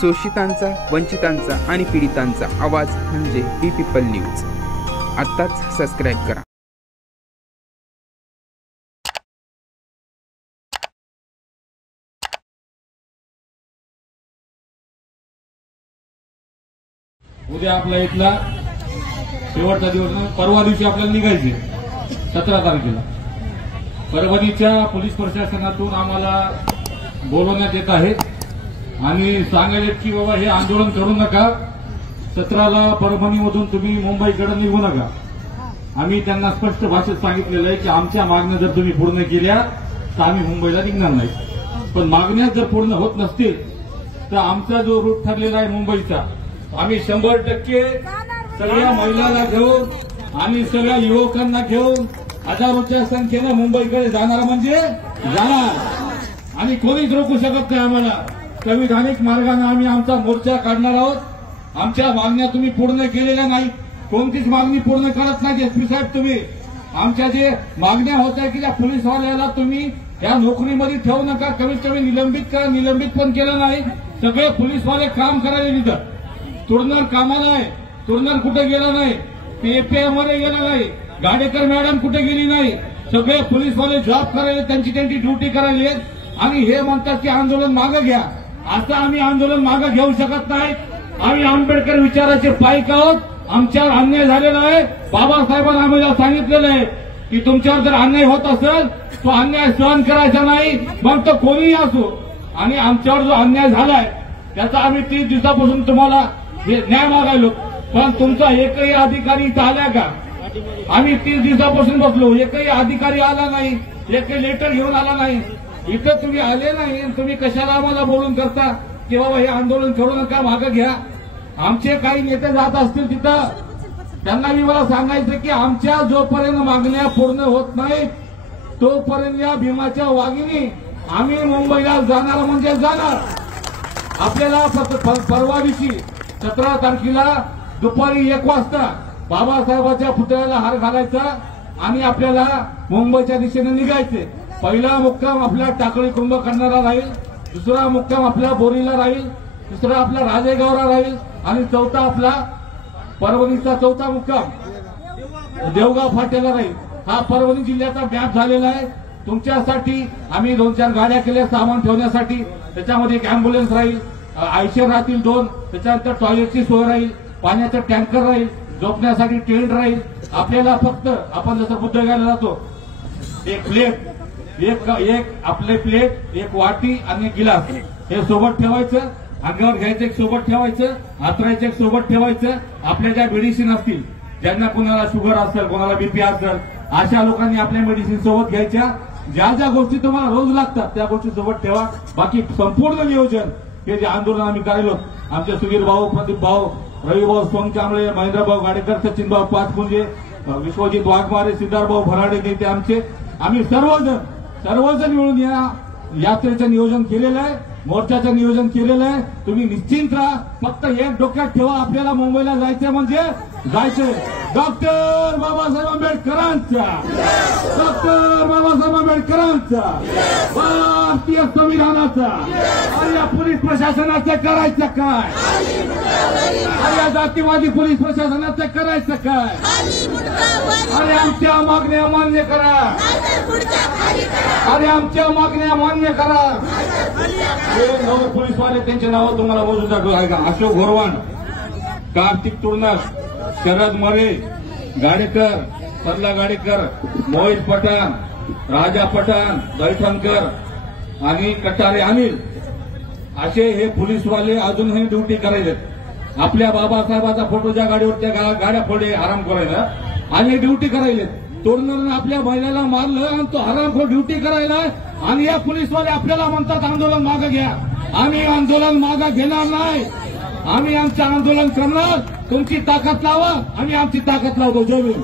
शोषितांचा, वंचितांचा आणि पीडितांचा आवाज म्हणजे वी पीपल न्यूज। आत्ताच सबस्क्राइब करा। उद्या आपला इथला शेवटचा दिवस, परवा दिवशी आपल्याला निघायचे 17 तारखेला। परभणीच्या पोलीस प्रशासनातून आम्हाला बोलवण्यात येत आहे आणि सांगायला की बाबा हे आंदोलन करू नका, 17ला परभणीमधून तुम्ही मुंबईकडे निघू नका। आम्ही त्यांना स्पष्ट भाषेत सांगितलेलं आहे की आमच्या मागण्या जर तुम्ही पूर्ण केल्या तर आम्ही मुंबईला निघणार नाही, पण मागण्या जर पूर्ण होत नसतील तर आमचा जो रूट ठरलेला आहे मुंबईचा, आम्ही 100% सगळ्या महिलांना घेऊन आणि सगळ्या युवकांना घेऊन हजारोच्या संख्येनं मुंबईकडे जाणार म्हणजे जाणार आणि कोणीच रोखू शकत नाही आम्हाला। संविधानिक मार्गाने आम्ही आमचा मोर्चा काढणार आहोत। आमच्या मागण्या तुम्ही पूर्ण केलेल्या नाही, कोणतीच मागणी पूर्ण करत नाही एसपी साहेब। तुम्ही आमच्या जे मागण्या होत्या की त्या पोलीसवाल्याला तुम्ही या नोकरीमध्ये ठेवू नका, कमीत कमी निलंबित करा, निलंबित पण केलं नाही। सगळे पोलीसवाले काम करायला तिथं, तुरणार कामाला आहे, तुरणार कुठे गेला नाही, पीएफआय मध्ये गेला नाही, गाडेकर मॅडम कुठे गेली नाही, सगळे पोलीसवाले जॉब करायला, त्यांची ड्युटी करायला आणि हे म्हणतात की आंदोलन मागे घ्या। असं आम्ही आंदोलन मागे घेऊ शकत नाही। आम्ही आंबेडकर विचाराचे पाईक आहोत, आमच्यावर अन्याय झालेला आहे। बाबासाहेबांनी आम्हाला सांगितलेलं आहे की तुमच्यावर जर अन्याय होत असेल तो अन्याय सहन करायचा नाही, मग तो कोणीही असो। आणि आमच्यावर जो अन्याय झालाय त्याचा आम्ही 30 दिवसापासून तुम्हाला न्याय मागायलो, पण तुमचा एकही अधिकारी इथं आला का? आम्ही 30 दिवसापासून बसलो, एकही अधिकारी आला नाही, एकही लेटर घेऊन आला नाही। इथं तुम्ही आले नाही, तुम्ही कशाला आम्हाला बोलून करता की बाबा हे आंदोलन करू नका, मागे घ्या। आमचे काही नेते जात असतील तिथं, त्यांना मी मला सांगायचं की आमच्या जोपर्यंत मागण्या पूर्ण होत नाहीत तोपर्यंत या भीमाच्या वाघिणी आम्ही मुंबईला जाणार म्हणजे जाणार। आपल्याला परवा दिवशी 17 तारखेला दुपारी 1 वाजता बाबासाहेबांच्या पुतळ्याला हार घालायचा आणि आपल्याला मुंबईच्या दिशेने निघायचे। पहिला मुक्काम आपला टाकळी कुंभकर्णाला राहील, दुसरा मुक्काम आपला बोरीला राहील, तिसरा आपला राजेगावला राहील आणि चौथा आपला परभणीचा चौथा मुक्काम देवगाव फाट्याला राहील। हा परभणी जिल्ह्याचा मॅप झालेला आहे। तुमच्यासाठी आम्ही 2-4 गाड्या केल्या सामान ठेवण्यासाठी, त्याच्यामध्ये एक अँब्युलन्स राहील, आयशर राहतील 2, त्याच्यानंतर टॉयलेटची सोय राहील, पाण्याचा टँकर राहील, झोपण्यासाठी टेंट राहील। आपल्याला फक्त आपण जसं बुद्धगयाला जातो एक प्लेट, एक आपले प्लेट, एक वाटी आणि एक गिलास हे सोबत ठेवायचं, अंगावर घ्यायचं एक सोबत ठेवायचं, हातरायचं एक सोबत ठेवायचं। आपल्या ज्या मेडिसिन असतील, ज्यांना कोणाला शुगर असेल, कोणाला बीपी असेल, अशा लोकांनी आपल्या मेडिसिन सोबत घ्यायच्या। ज्या ज्या गोष्टी तुम्हाला रोज लागतात त्या गोष्टी सोबत ठेवा। बाकी संपूर्ण नियोजन हे जे आंदोलन आम्ही करायलो, आमचे सुधीर भाऊ, प्रदीप भाऊ, रवी भाऊ सोनकांबळे, महेंद्र भाऊ गाडेकर, सचिन भाऊ पाचपुंजे, विश्वजित वाघमारे, सिद्धार्थ भाऊ भराडे नेते आमचे, आम्ही सर्वजण मिळून या यात्रेचं नियोजन केलेलं आहे, मोर्चाचं नियोजन केलेलं आहे। तुम्ही निश्चिंत राहा, फक्त एक डोक्यात ठेवा, आपल्याला मुंबईला जायचं म्हणजे जायचंय। डॉक्टर बाबासाहेब आंबेडकरांचा, डॉक्टर बाबासाहेब आंबेडकरांचा, भारतीय संविधानाचा आणि या पोलीस प्रशासनाचं करायचं काय? आणि या जातीवादी पोलीस प्रशासनाचं करायचं काय? अरे आमच्या मागण्या मान्य करा, अरे आमच्या मागण्या मान्य करा। हे 9 पोलीसवाले, त्यांचे नाव तुम्हाला मोजून दाखवू आहे का? अशोक घोरवाण, कार्तिक तुर्नास, शरद मरे, गाडेकर, सरला गाडेकर, मोहित पठाण, राजा पठाण, दैठणकर आणि कटारे अनिल, असे हे पोलीसवाले अजूनही ड्युटी करायचे। आपल्या बाबासाहेबाचा फोटो ज्या गाडीवर गाड्या फोडे आराम करायला आणि ड्युटी करायले। तोरणानं आपल्या महिलेला मारलं आणि तो हरामखोर ड्युटी करायला, आणि या पोलीसवाले आपल्याला म्हणतात आंदोलन मागे घ्या। आम्ही आंदोलन मागे घेणार नाही, आम्ही आमचं आंदोलन करणार। तुमची ताकद लावा, आम्ही आमची ताकद लावतो। जय भीम।